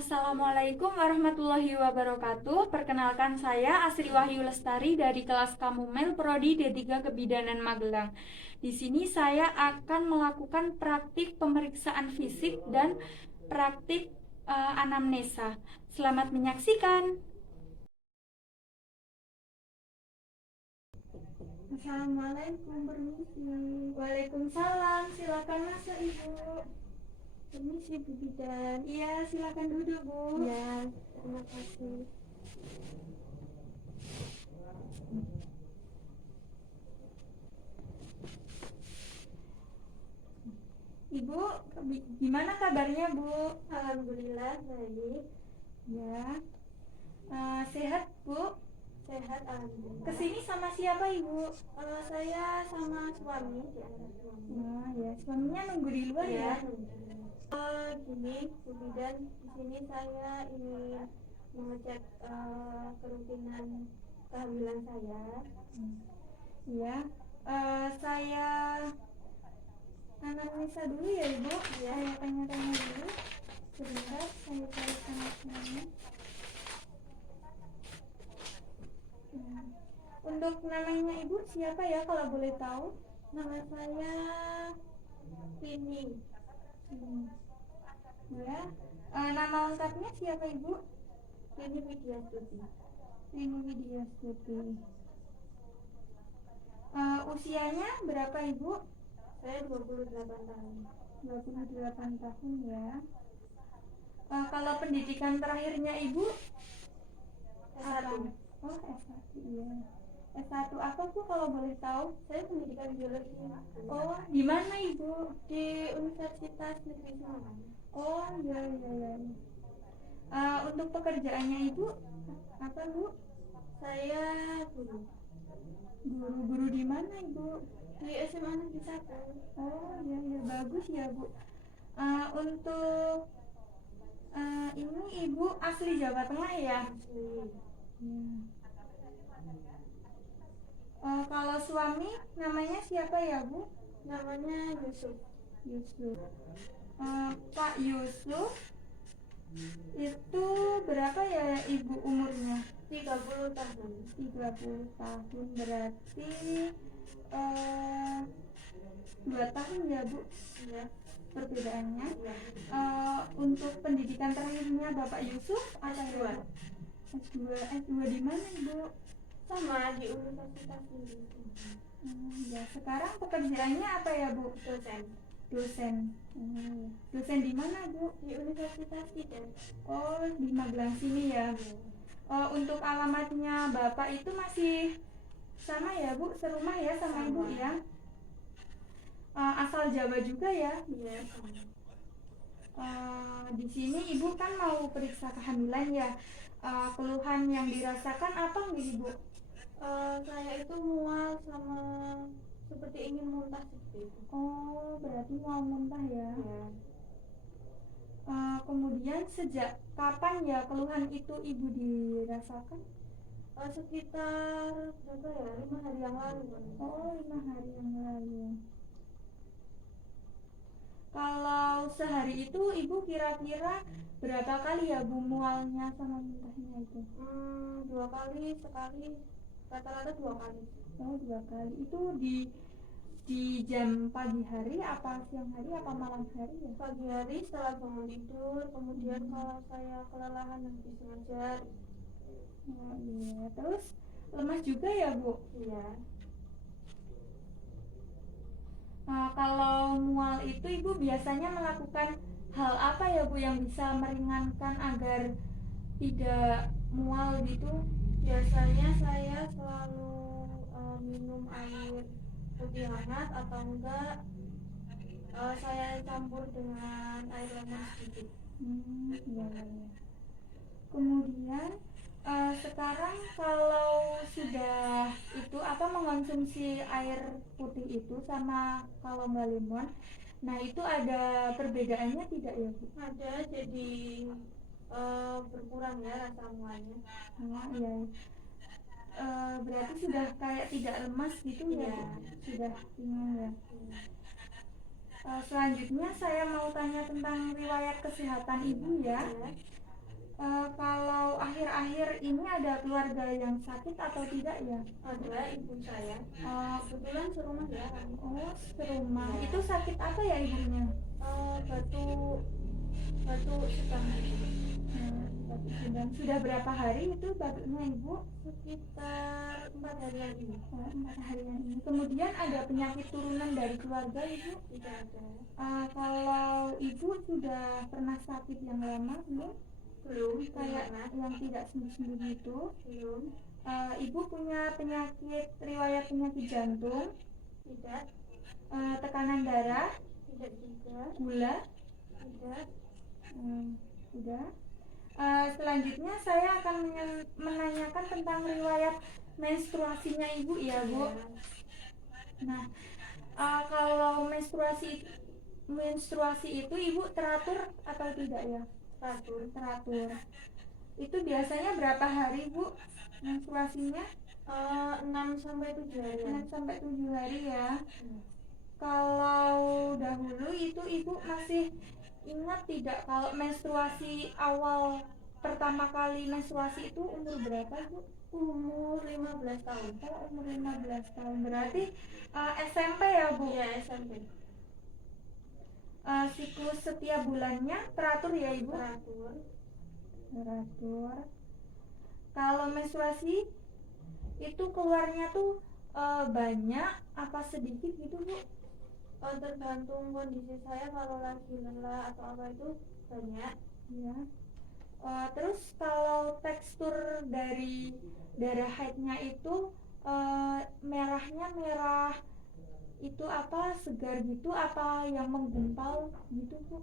Assalamualaikum warahmatullahi wabarakatuh. Perkenalkan saya Asri Wahyu Lestari dari kelas Kamumel Prodi D3 Kebidanan Magelang. Di sini saya akan melakukan praktik pemeriksaan fisik dan praktik anamnesa. Selamat menyaksikan. Assalamualaikum, permisi. Waalaikumsalam. Silakan masuk, Ibu. Permisi, Bu Bidan. Iya, silakan duduk, Bu. Ya, terima kasih. Ibu, gimana kabarnya, Bu? Alhamdulillah baik. Ya. Sehat, Bu? Sehat alhamdulillah. Kesini sama siapa, Ibu? Saya sama suami, diantar suami. Nah, ya, suaminya nunggu di luar ya. Gini, Bu Bidan, di sini saya ingin mengecek kerutinan kehamilan saya. Ya. Saya anamnesa dulu ya, Ibu. Ya. Saya tanya-tanya dulu. Sebentar, saya cari anamnesanya. Untuk namanya Ibu siapa ya kalau boleh tahu? Nama saya Vini. Ya. Nama lengkapnya siapa, Ibu? Vini Widiastuti. Rini Widiastuti. Usianya berapa, Ibu? Saya 28 tahun. 28 tahun ya. Kalau pendidikan terakhirnya Ibu S1. apa? Oh, S1 ya. S1 apa, Bu, kalau boleh tahu? Saya pendidikan biologi. Oh, di mana, Ibu? Di Universitas Negeri Semarang. Oh, ya, ya, ya. Untuk pekerjaannya Ibu apa, Bu? Saya guru Guru di mana, Ibu? di SMA Negeri 1. Oh, ya, ya, bagus ya, Bu. Untuk ini Ibu asli Jawa Tengah ya? Asli. Kalau suami namanya siapa ya, Bu? Namanya Yusuf. Yusuf. Pak Yusuf itu berapa ya, Ibu, umurnya? 30 tahun. 30 tahun berarti 2 tahun ya, Bu, Ya. perbedaannya. Ya. Untuk pendidikan terakhirnya Bapak Yusuf apa S2. ya? S2 di mana, Ibu? Sama di Universitas Negeri. Ya, sekarang pekerjaannya apa ya, Bu? Dosen. Dosen. Dosen di mana, Bu? Di Universitas Tidak. Oh, di Magelang sini ya. Untuk alamatnya Bapak itu masih sama ya, Bu? Serumah ya sama Ibu ya? Asal Jawa juga ya? Iya, sama. Di sini Ibu kan mau periksa kehamilan ya. Keluhan yang dirasakan apa nggak, Ibu? Saya itu mual sama seperti ingin muntah seperti itu. Oh, berarti mau muntah ya? Ya. Kemudian sejak kapan ya keluhan itu Ibu dirasakan? Sekitar berapa ya? 5 hari yang lalu. Oh, 5 hari yang lalu. Kalau sehari itu Ibu kira-kira berapa kali ya, Bu, mualnya sama muntahnya itu? 2 kali, sekali, rata-rata 2 kali. Oh, 2 kali. Itu di jam pagi hari apa siang hari apa malam hari ya? Pagi hari setelah bangun tidur, kemudian kalau saya kelelahan habis ngajar. Oh, iya. Terus lemas juga ya, Bu? Iya. Kalau mual itu Ibu biasanya melakukan hal apa ya, Bu, yang bisa meringankan agar tidak mual gitu? Biasanya saya selalu minum air putih hangat atau enggak saya campur dengan air lemon sedikit. Iya, iya. Kemudian sekarang kalau sudah itu apa mengonsumsi air putih itu sama kalau nggak lemon, nah itu ada perbedaannya tidak ya, Bu? Ada, jadi berkurang ya rasa mualnya. Nah, iya. Berarti sudah kayak tidak lemas gitu ya, Iya. Bu? Sudah ringan ya. Selanjutnya saya mau tanya tentang riwayat kesehatan Ibu ya. Ya. Kalau akhir-akhir ini ada keluarga yang sakit atau tidak ya? Ada ibu saya. Kebetulan serumah ya. Oh, serumah. Ya. Itu sakit apa ya ibunya? Batu sedang. Batu sedang. Sudah berapa hari itu batunya ibu? Sekitar 4 harian ini. 4 harian ini. Kemudian ada penyakit turunan dari keluarga ibu? Tidak ada. Kalau ibu sudah pernah sakit yang lama belum? Belum. Kayak yang tidak sembuh-sembuh gitu? Belum. Ibu punya riwayat penyakit jantung? Tidak. Tekanan darah? Tidak juga. Gula? Tidak. Udah. Selanjutnya saya akan menanyakan tentang riwayat menstruasinya ibu ya bu. Ya. Nah, kalau menstruasi itu ibu teratur atau tidak ya? Teratur. Itu biasanya berapa hari bu menstruasinya? 6-7 hari. 6-7 hari ya. Kalau dahulu itu ibu masih ingat tidak kalau menstruasi awal pertama kali menstruasi itu umur berapa bu? Umur 15 tahun. Umur 15 tahun berarti SMP ya bu? Iya, SMP. Siklus setiap bulannya teratur ya ibu? Teratur. Kalau menstruasi itu keluarnya tuh banyak apa sedikit gitu bu? Tergantung kondisi saya, kalau lagi lelah atau apa itu banyak ya. Terus kalau tekstur dari darah haidnya itu merahnya merah itu apa, segar gitu apa yang menggumpal gitu bu?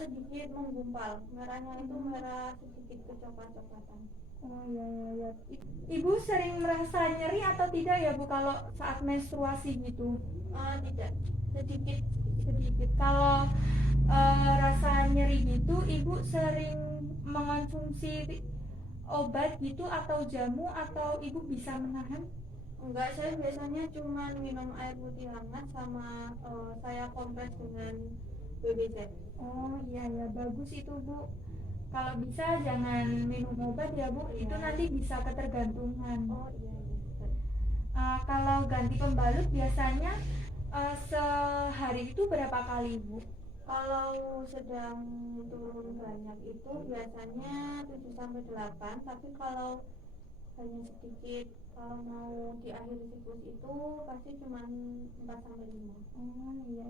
Sedikit menggumpal, merahnya itu merah sedikit kecoklat-coklatan. Oh ya. Ibu sering merasa nyeri atau tidak ya bu kalau saat menstruasi gitu? Tidak, sedikit. Kalau rasa nyeri gitu ibu sering mengonsumsi obat gitu atau jamu atau ibu bisa menahan? Enggak, saya biasanya cuma minum air putih hangat sama saya kompres dengan BBZ. Oh iya bagus itu bu. Kalau bisa jangan minum obat ya bu, itu nanti bisa ketergantungan. Oh iya. Kalau ganti pembalut biasanya sehari itu berapa kali bu? Kalau sedang turun banyak itu biasanya 7-8, tapi kalau hanya sedikit, kalau mau di akhir siklus itu pasti cuma 4-5. Oh iya.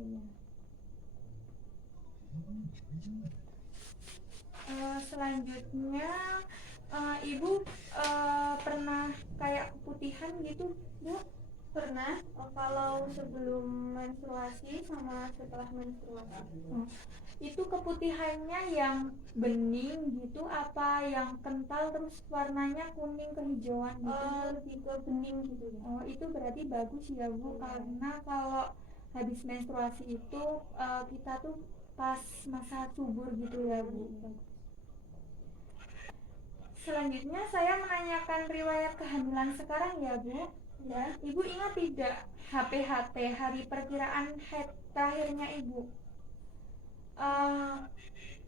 Selanjutnya ibu pernah kayak keputihan gitu bu? Pernah, kalau sebelum menstruasi sama setelah menstruasi. Itu keputihannya yang bening gitu apa yang kental terus warnanya kuning kehijauan gitu? Lebih ke bening gitu ya. Itu berarti bagus ya bu, karena kalau habis menstruasi itu kita tuh pas masa subur gitu ya bu. Selanjutnya saya menanyakan riwayat kehamilan sekarang ya bu. Ya, ibu ingat tidak HPHT, hari perkiraan haid terakhirnya ibu?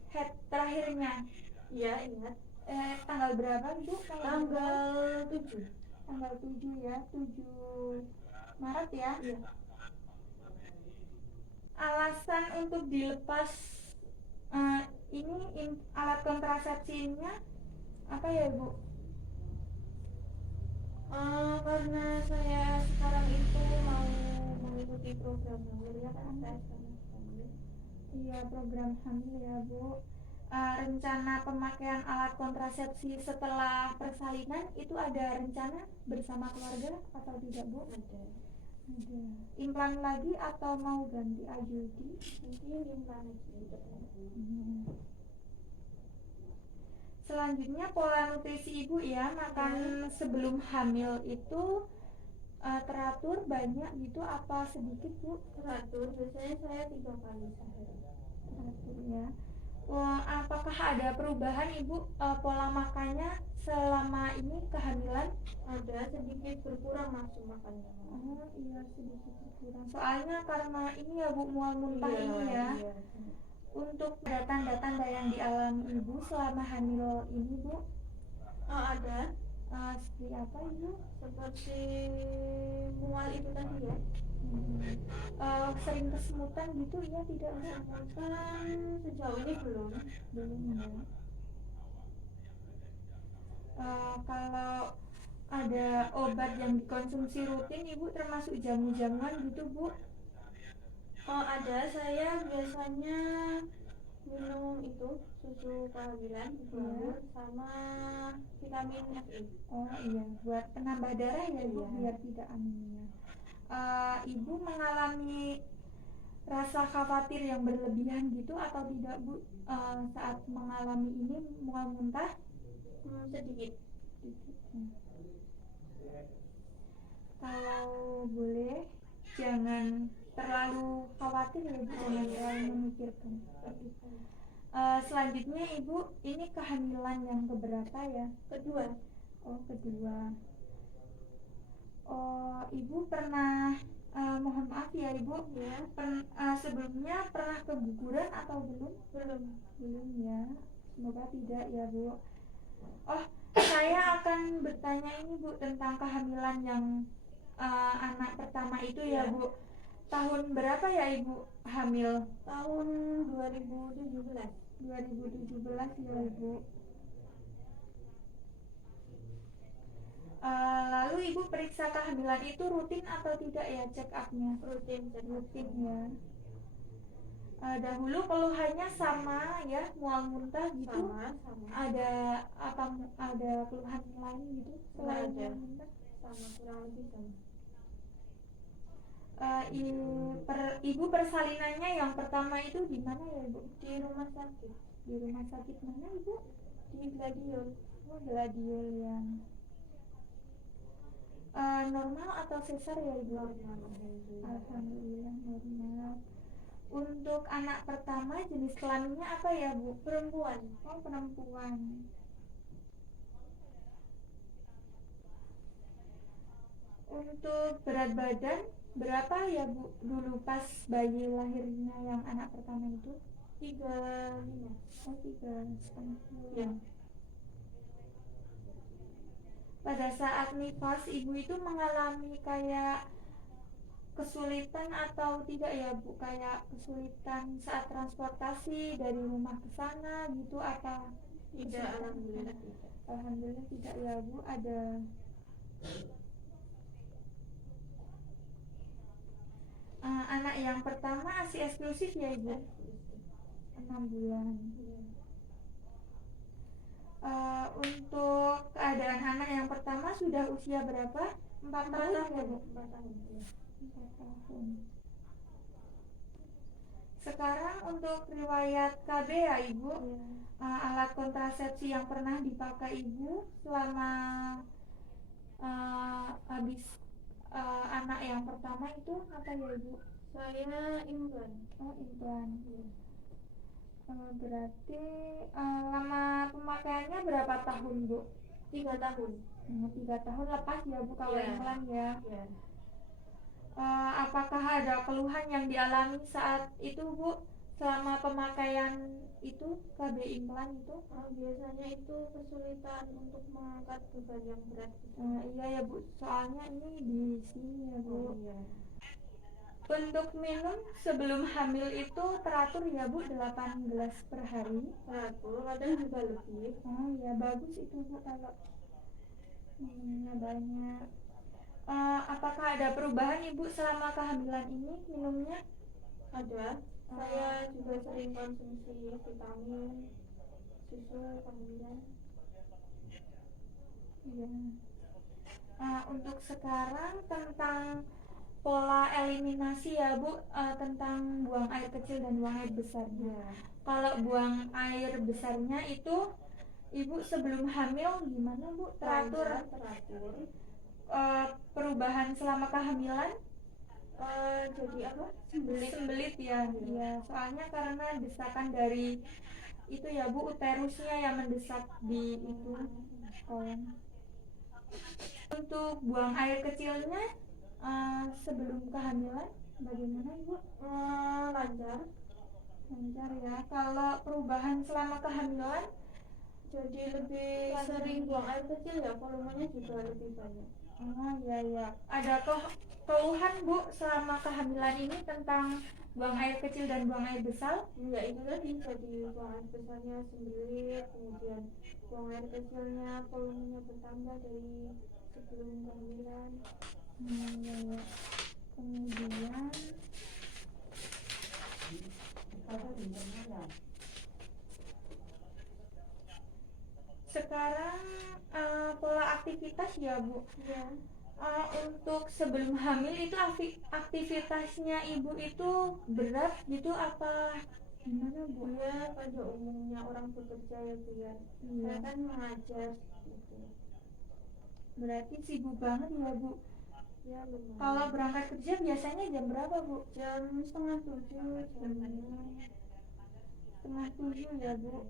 Haid terakhirnya? Iya, ingat. Tanggal berapa ibu? Tanggal 7. Tanggal 7 ya, 7 Maret ya? Iya. Alasan untuk dilepas alat kontrasepsinya apa ya ibu? Karena saya sekarang itu mau mengikuti program hamil ya kan, saya sekarang hamil. Iya, program hamil ya bu. Rencana pemakaian alat kontrasepsi setelah persalinan itu ada rencana bersama keluarga atau tidak bu? Ada. Implan lagi atau mau ganti IUD? Mungkin implan lagi. Selanjutnya pola nutrisi ibu ya, makan sebelum hamil itu teratur banyak gitu apa sedikit bu? Teratur, biasanya saya 3 kali sehari. Teratur ya. Apakah ada perubahan ibu pola makannya selama ini kehamilan? Ada, sedikit berkurang nafsu makannya. Oh iya, sedikit berkurang. Soalnya karena ini ya bu, mual muntah ini ya. Iya. Untuk ada tanda-tanda yang dialami ibu selama hamil ini bu? Ada Seperti apa ibu? seperti mual itu tadi ya. Sering kesemutan gitu ya tidak bu? Kesemutan sejauh ini belum. Ya. Kalau ada obat yang dikonsumsi rutin ibu termasuk jamu-jamuan gitu bu? Ada, saya biasanya minum itu susu kehamilan sama vitamin FE. Iya, buat penambah darah ya ibu, Iya. biar tidak anemia. Ibu mengalami rasa khawatir yang berlebihan gitu atau tidak bu, saat mengalami ini mual muntah? Sedikit. Kalau boleh jangan terlalu khawatir ya bu, jangan terlalu memikirkan. Selanjutnya ibu, ini kehamilan yang keberapa ya? Kedua. Kedua. Ibu pernah, mohon maaf ya ibu, Ya. sebelumnya pernah keguguran atau belum? Belum ya, semoga tidak ya bu. Saya akan bertanya ini bu tentang kehamilan yang anak pertama itu ya bu. Tahun berapa ya ibu hamil? Tahun 2017. 2017 ya ibu. Lalu ibu periksa kehamilan itu rutin atau tidak ya check up-nya? Rutin ya. Dahulu keluhannya sama ya, mual muntah gitu. Sama. Ada keluhan lain gitu selain mual muntah? Sama, kurang lebih sama. Ibu persalinannya yang pertama itu di mana ya ibu? Di rumah sakit. Di rumah sakit mana ibu? Di Gladiol. Gladiol yang normal atau sesar ya ibu? Alhamdulillah normal. Untuk anak pertama jenis kelaminnya apa ya bu? Perempuan. Perempuan. Untuk berat badan berapa ya bu dulu pas bayi lahirnya yang anak pertama itu? 35. 3,5 ya. Pada saat nifas ibu itu mengalami kayak kesulitan atau tidak ya bu, kayak kesulitan saat transportasi dari rumah ke sana gitu apa? Tidak, alhamdulillah tidak. Alhamdulillah tidak ya bu. Ada anak yang pertama ASI eksklusif ya ibu? 6 bulan. Untuk keadaan anak yang pertama sudah usia berapa? 4 tahun ya bu? 4 tahun. 4 tahun. Sekarang untuk riwayat KB ya ibu, alat kontrasepsi yang pernah dipakai ibu selama habis anak yang pertama itu apa ya ibu? Saya implan. Implan. Berarti lama pemakaiannya berapa tahun bu? 3 tahun. 3 tahun lepas ya bu kalau implan ya? Iya. Apakah ada keluhan yang dialami saat itu bu selama pemakaian itu KB implan itu? Biasanya itu kesulitan untuk mengangkat beban yang berat. Iya ya bu, soalnya ini di sini ya bu. Iya. Untuk minum sebelum hamil itu teratur ya bu, 8 gelas per hari. Teratur, kadang juga lebih. Ya bagus itu bu kalau minumnya banyak. Apakah ada perubahan ibu selama kehamilan ini minumnya? Ada. Saya juga sering konsumsi vitamin, susu kehamilan. Iya. Untuk sekarang tentang pola eliminasi ya bu, tentang buang air kecil dan buang air besarnya. Kalau buang air besarnya itu ibu sebelum hamil gimana bu? Teratur. Perubahan selama kehamilan? Jadi apa? Sembelit ya. Iya, soalnya karena desakan dari itu ya bu, uterusnya yang mendesak di itu kolon. Untuk buang air kecilnya sebelum kehamilan bagaimana ibu? Lancar. Lancar ya. Kalau perubahan selama kehamilan, Jadi lebih sering buang air kecil ya, volumenya juga lebih banyak. oh iya ya. Ada keluhan Bu selama kehamilan ini tentang buang air kecil dan buang air besar? Ya itu tadi, jadi buang air besarnya sembelit, kemudian buang air kecilnya volumenya bertambah dari sebelum kehamilan. Iya ya. Kemudian sekarang pola aktivitas ya Bu. Ya, Untuk sebelum hamil itu aktivitasnya ibu itu berat gitu apa gimana Bu? ya pada umumnya orang bekerja ya Bu ya. Iya. Saya kan mengajar gitu. Berarti sibuk banget ya Bu. Ya lumayan. Kalau berangkat kerja biasanya jam berapa Bu? Jam 6:30, jam 6:30 ya Bu.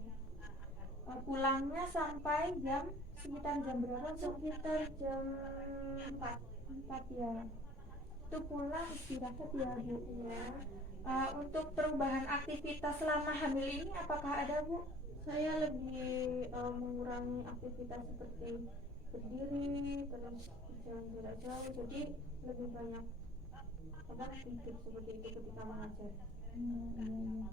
Pulangnya sampai sekitar jam berapa Bu? sekitar jam 4. 4 ya. Itu pulang istirahat ya Bu. Ya, Untuk perubahan aktivitas selama hamil ini apakah ada Bu? saya lebih mengurangi aktivitas seperti berdiri, terus jalan jarak jauh, jadi lebih banyak duduk seperti itu ketika mengajar. Iya.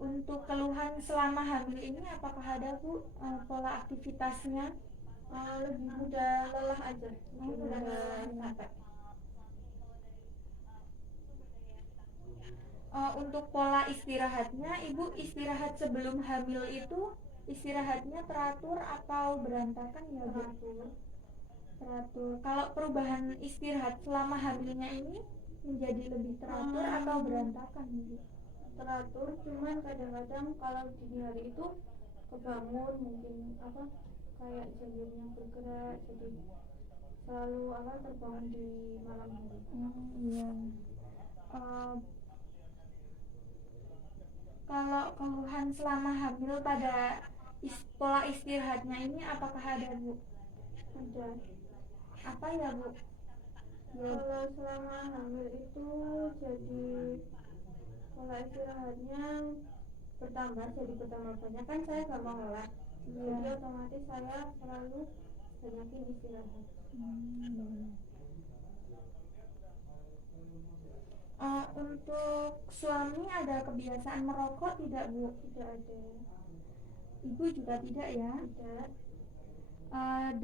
Untuk keluhan selama hamil ini apakah ada Bu pola aktivitasnya? Lebih mudah lelah aja, lebih mudah lelah. capek. Untuk pola istirahatnya, Ibu istirahat sebelum hamil itu istirahatnya teratur atau berantakan ya Bu? Teratur. Kalau perubahan istirahat selama hamilnya ini menjadi lebih teratur atau berantakan Ibu? Teratur, cuman kadang-kadang kalau dini hari itu kebangun mungkin kayak jalurnya bergerak, jadi selalu terbangun di malam hari. Iya. Kalau keluhan selama hamil pada pola istirahatnya ini apakah ada Bu? Ada. Apa ya Bu? Kalau selama hamil itu jadi pola istirahatnya bertambah banyak, kan saya gampang lelah. Jadi otomatis saya selalu banyakin istirahat. Untuk suami ada kebiasaan merokok tidak Bu? Tidak ada. Ibu juga tidak ya? Tidak.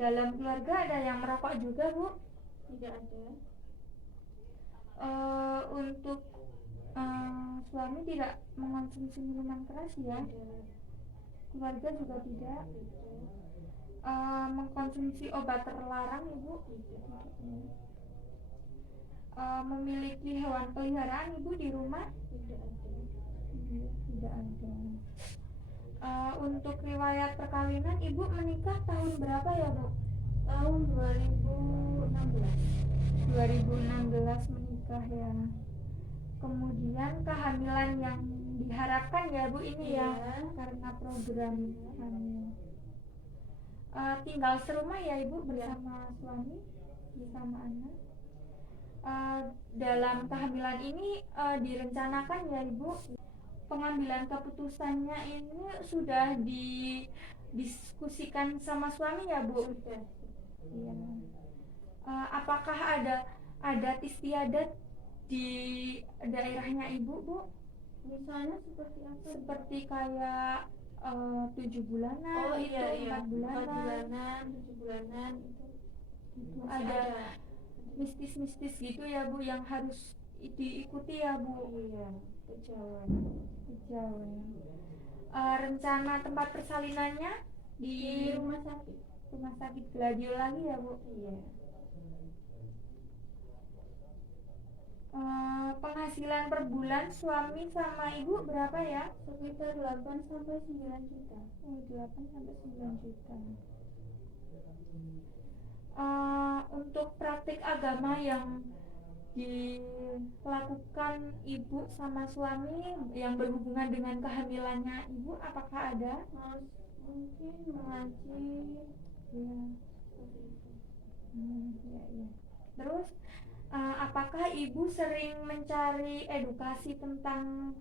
Dalam keluarga ada yang merokok juga Bu? Tidak ada. Untuk suami tidak mengonsumsi minuman keras ya? Tidak. Keluarga juga tidak? Tidak. Mengkonsumsi obat terlarang Ibu? Tidak. Memiliki hewan peliharaan Ibu di rumah? Tidak ada. Tidak ada. Untuk riwayat perkawinan Ibu menikah tahun berapa ya Bu? Tahun 2016. 2016 menikah ya. Kemudian kehamilan yang diharapkan ya Bu ini ya, karena program hamil. Tinggal serumah ya Ibu bersama suami, bersama anak. Dalam kehamilan ini direncanakan ya Ibu, pengambilan keputusannya ini sudah didiskusikan sama suami ya Bu? Sudah. Iya. Apakah ada adat istiadat di daerahnya Ibu Bu? Misalnya seperti apa? Seperti kayak 7 bulanan, 4 bulanan, 7 bulanan itu ada mistis-mistis gitu ya Bu yang harus diikuti ya Bu? Iya, kejawen. Rencana tempat persalinannya di rumah sakit. Rumah sakit Gladio lagi ya Bu? Iya. Penghasilan per bulan suami sama ibu berapa ya? Sekitar 8 sampai 9 juta. 8 sampai 9 juta. Untuk praktik agama yang dilakukan ibu sama suami yang berhubungan dengan kehamilannya ibu, apakah ada? Mungkin mengaji. Ya. Ya. Terus apakah ibu sering mencari edukasi tentang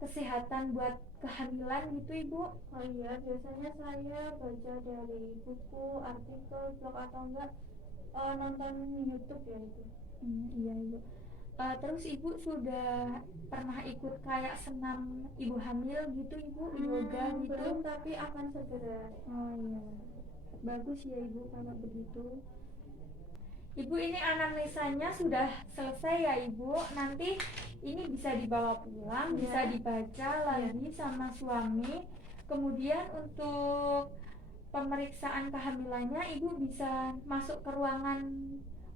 kesehatan buat kehamilan gitu Ibu? Oh iya, biasanya saya baca dari buku, artikel, blog atau enggak nonton YouTube ya itu. Iya Ibu. Terus Ibu sudah pernah ikut kayak senam ibu hamil gitu Ibu, yoga gitu? Belum, tapi akan segera. Oh iya, bagus ya Ibu kalau begitu. Ibu, ini anamnesanya sudah selesai ya Ibu. Nanti ini bisa dibawa pulang, Ya. bisa dibaca lagi sama suami. Kemudian untuk pemeriksaan kehamilannya Ibu bisa masuk ke ruangan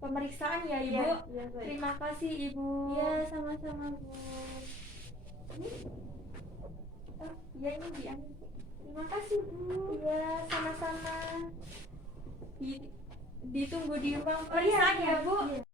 pemeriksaan ya Ibu. Ya, baik. Terima kasih Ibu. Iya, sama-sama Bu. Iya, ini diambil. Terima kasih Bu. Iya, sama-sama. Ditunggu di ruang pemeriksaan ya Bu. Iya.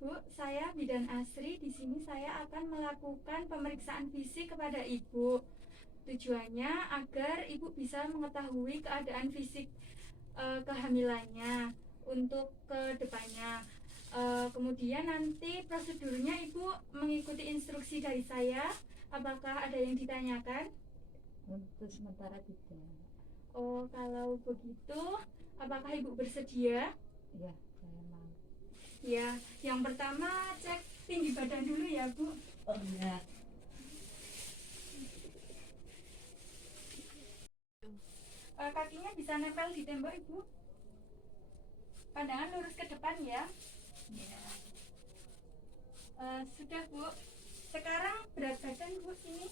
Bu, saya Bidan Asri. Di sini saya akan melakukan pemeriksaan fisik kepada Ibu. Tujuannya agar Ibu bisa mengetahui keadaan fisik kehamilannya untuk ke depannya. Kemudian nanti prosedurnya Ibu mengikuti instruksi dari saya. Apakah ada yang ditanyakan? Untuk sementara tidak. Oh, kalau begitu, apakah Ibu bersedia? Ya, saya mau. Ya, yang pertama cek tinggi badan dulu ya Bu. Oh ya. Kakinya bisa nempel di tembok Ibu. Pandangan lurus ke depan ya. Ya. Sudah Bu. Sekarang berat badan Bu ini.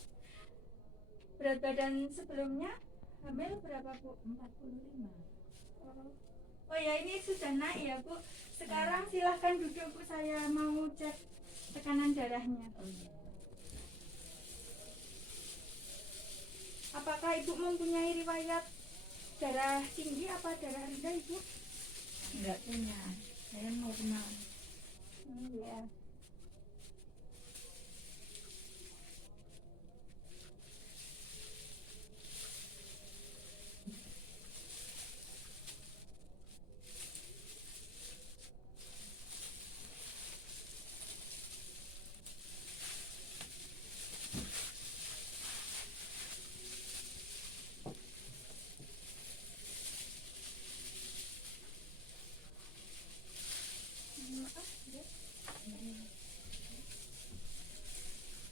Berat badan sebelumnya hamil berapa Bu? 45. Oh ya, ini sudah naik ya Bu. Sekarang silahkan duduk Bu, saya mau cek tekanan darahnya. Oh ya. Apakah Ibu mempunyai riwayat darah tinggi apa darah rendah Ibu? Enggak punya. Saya mau kenal. Ya.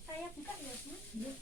Saya buka ya Bu. Ya.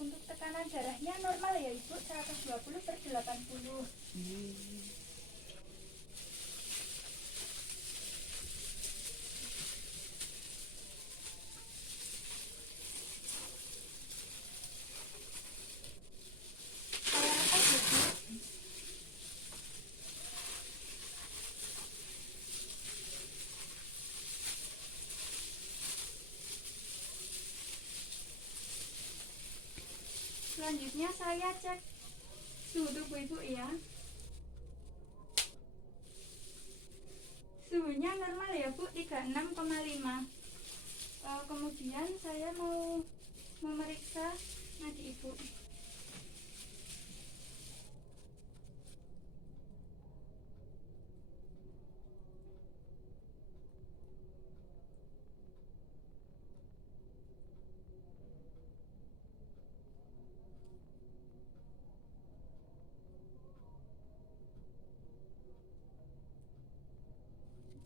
Untuk tekanan darahnya normal ya Ibu, 120/80. Saya angkat ya Bu. Selanjutnya Selanjutnya saya cek suhu tubuh ibu ya. Suhunya normal ya bu, 36,5. Kemudian saya mau memeriksa nadi ibu.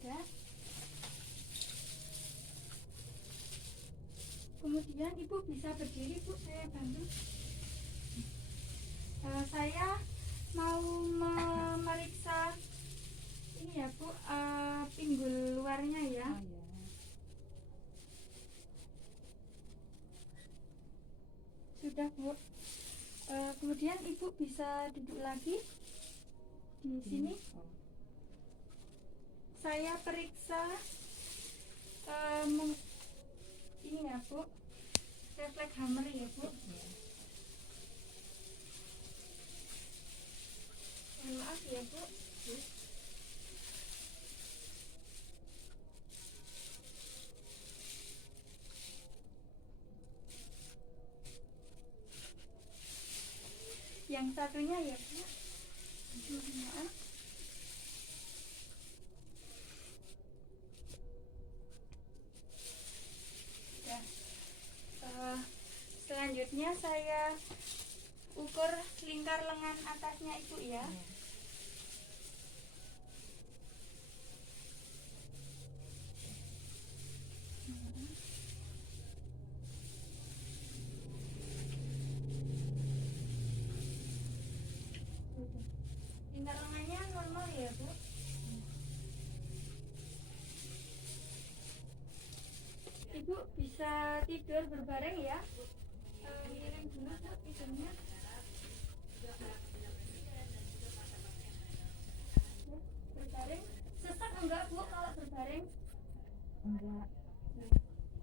Sudah. Kemudian ibu bisa berdiri bu, saya bantu. Saya mau memeriksa ini ya bu, pinggul luarnya ya. Oh ya. Sudah bu. Kemudian ibu bisa duduk lagi di sini. Oh. Saya periksa ini ya bu, refleks hammer ya bu. Ya. Maaf ya bu. Yang satunya ya bu. Maaf. Ya. Selanjutnya saya ukur lingkar lengan atasnya ibu ya. Ya. Lingkar lengannya normal ya bu. Ibu bisa tidur berbareng ya. Miring dulu bu tidurnya. Berbaring. Sesak enggak bu kalau berbaring? Enggak.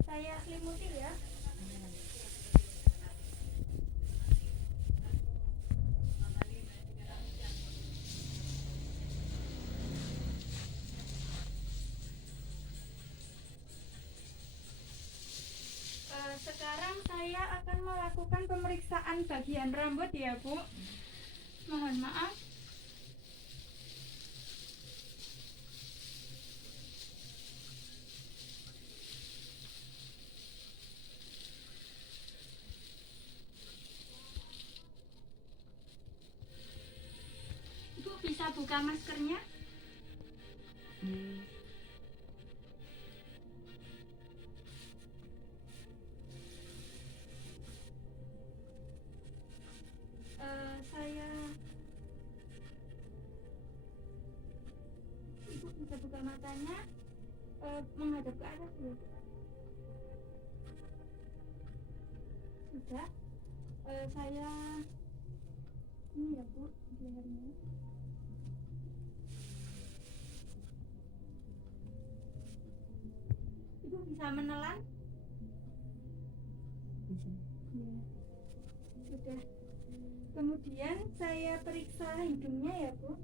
Saya selimuti ya. Sekarang saya akan melakukan pemeriksaan bagian rambut ya bu. Mohon maaf. Ibu bisa buka maskernya. Hmm. Saya ibu bisa buka matanya, menghadap ke atas ya. Sudah. Saya ini ya bu lehernya. Ibu bisa menelan? Bisa. Ya. Sudah. Kemudian saya periksa hidungnya ya bu.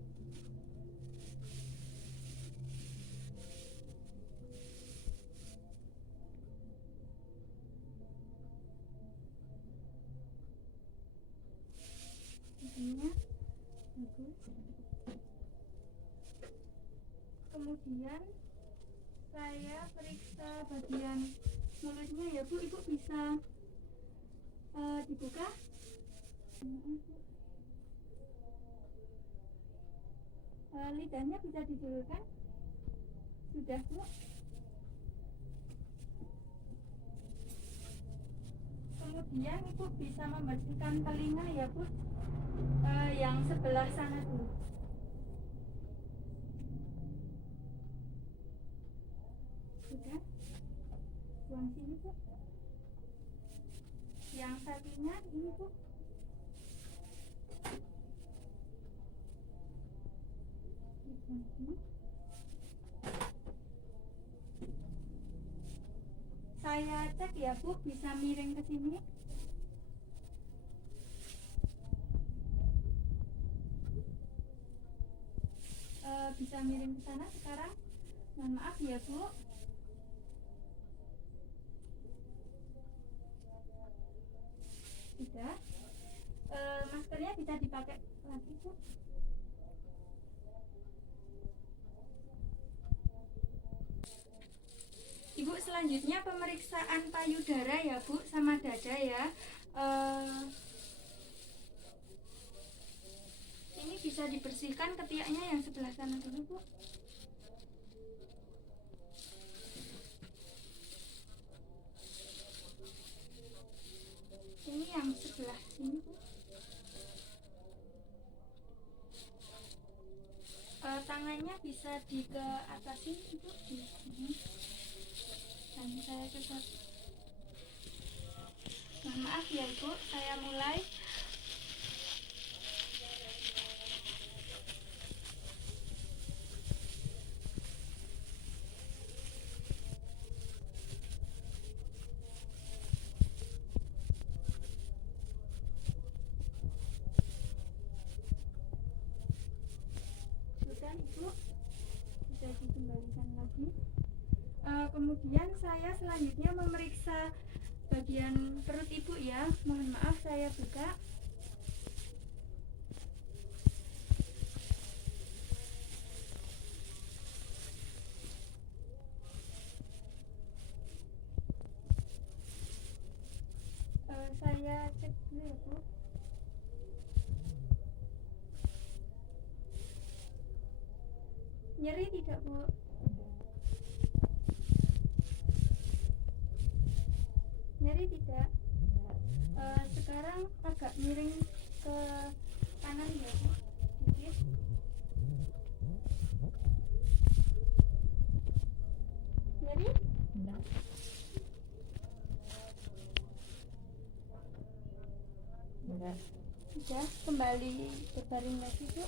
Hidungnya bagus. Kemudian saya periksa bagian mulutnya ya bu. Ibu bisa dibuka. Lidahnya bisa didulukan. Sudah bu. Kemudian ibu bisa membersihkan telinga ya bu, yang sebelah sana dulu. Sudah. Buang sini bu. Yang satunya ini bu. Saya cek ya bu, bisa miring ke sini. bisa miring ke sana sekarang? Mohon maaf ya Bu. Sudah. Maskernya bisa dipakai lagi Bu. Ibu, selanjutnya pemeriksaan payudara ya Bu, sama dada ya. Ini bisa dibersihkan ketiaknya yang sebelah sana dulu Bu. Ini yang sebelah sini Bu. Tangannya bisa di ke atas ini Bu, di sini. Dan saya coba. Mohon maaf ya Bu, saya mulai. Sudah Ibu, bisa dikembalikan lagi. Kemudian saya selanjutnya memeriksa bagian perut Ibu ya. Mohon maaf saya buka. Saya cek dulu ya Bu. Nyeri tidak Bu? Nyeri tidak? Sekarang agak miring ke kanan ya Bu, sedikit. Nyeri? Enggak. Enggak. Sudah, kembali berbaring lagi Bu.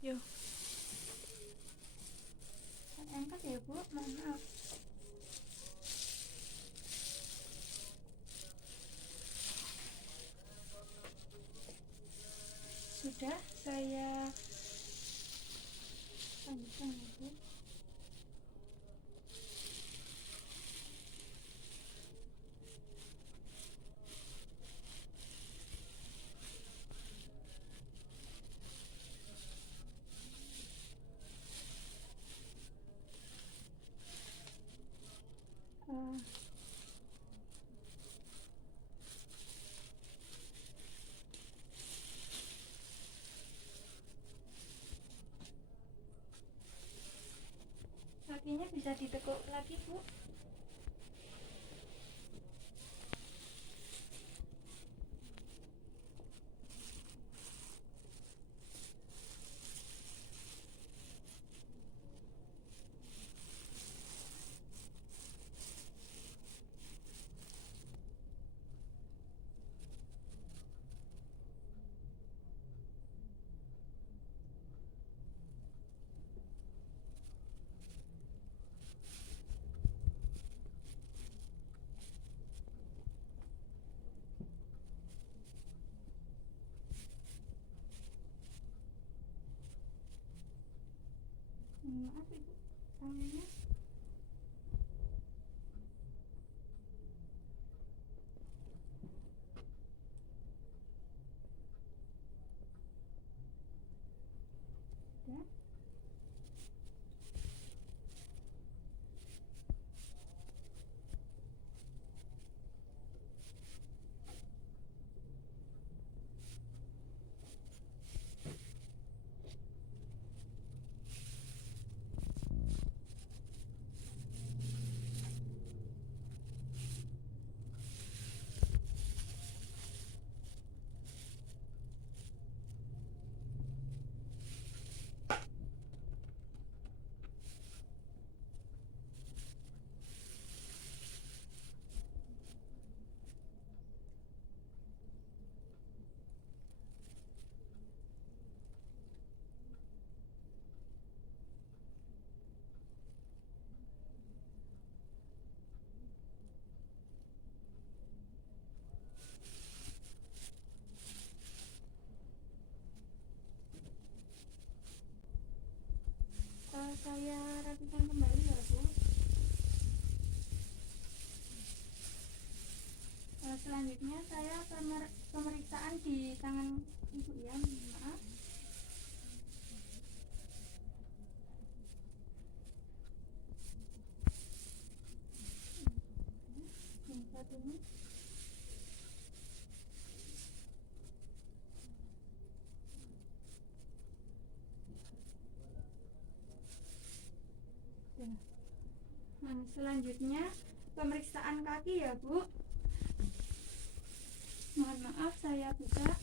Yuk. Angkat ya Bu, mohon maaf. Sudah, saya panjang ya Bu. Kakinya bisa ditekuk lagi Bu. Maaf Ibu, tangannya. Sudah. saya rapikan kembali ya Bu. Selanjutnya saya pemeriksaan di tangan Ibu ya, maaf. Yang satu ini. Nah, selanjutnya pemeriksaan kaki ya Bu. Mohon maaf saya buka.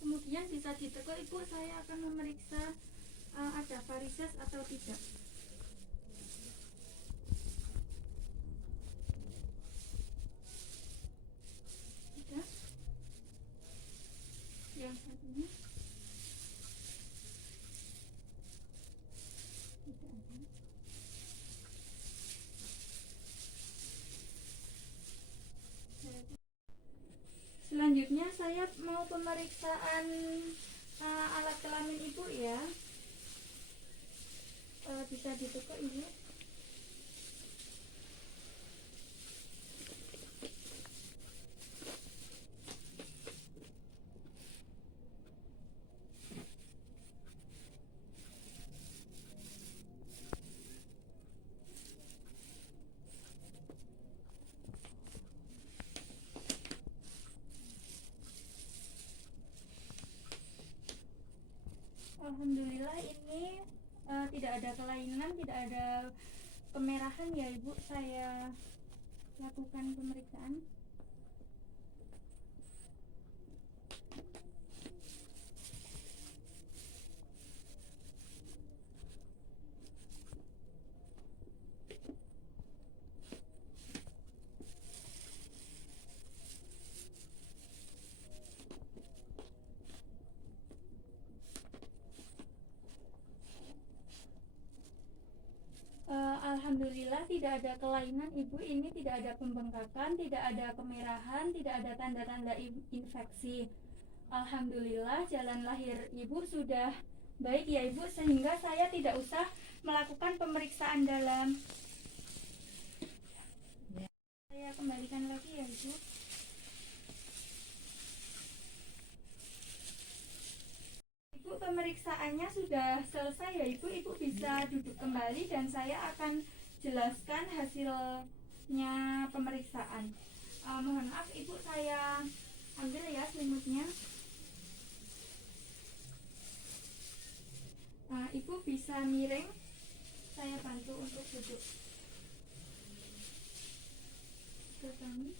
Kemudian bisa ditekuk Ibu, saya akan memeriksa ada varises atau tidak. Tidak. Yang satunya tidak ada. Selanjutnya saya mau pemeriksaan alat kelamin Ibu ya. Bisa ditekuk Ibu. Alhamdulillah ini tidak ada kelainan, tidak ada kemerahan ya Ibu. Saya lakukan pemeriksaan. Alhamdulillah tidak ada kelainan Ibu, ini tidak ada pembengkakan, tidak ada kemerahan, tidak ada tanda-tanda infeksi. Alhamdulillah jalan lahir Ibu sudah baik ya Ibu, sehingga saya tidak usah melakukan pemeriksaan dalam. Saya kembalikan lagi ya Ibu. Ibu, pemeriksaannya sudah selesai ya Ibu. Ibu bisa duduk kembali dan saya akan jelaskan hasilnya pemeriksaan. Mohon maaf Ibu, saya ambil ya selimutnya. Ibu bisa miring, saya bantu untuk duduk ke kami.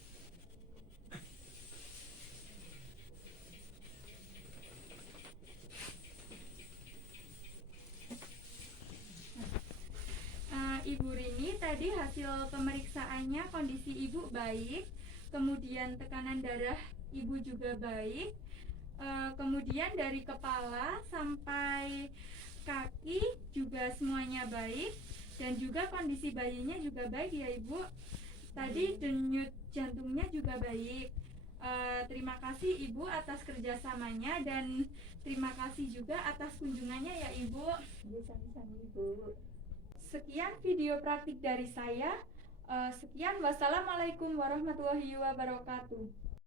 Ibu Rini, tadi hasil pemeriksaannya kondisi Ibu baik, kemudian tekanan darah Ibu juga baik, kemudian dari kepala sampai kaki juga semuanya baik, dan juga kondisi bayinya juga baik ya Ibu. Tadi denyut jantungnya juga baik. Terima kasih Ibu atas kerjasamanya dan terima kasih juga atas kunjungannya ya Ibu. Sama-sama Ibu. Sekian video praktik dari saya. Sekian, wassalamualaikum warahmatullahi wabarakatuh.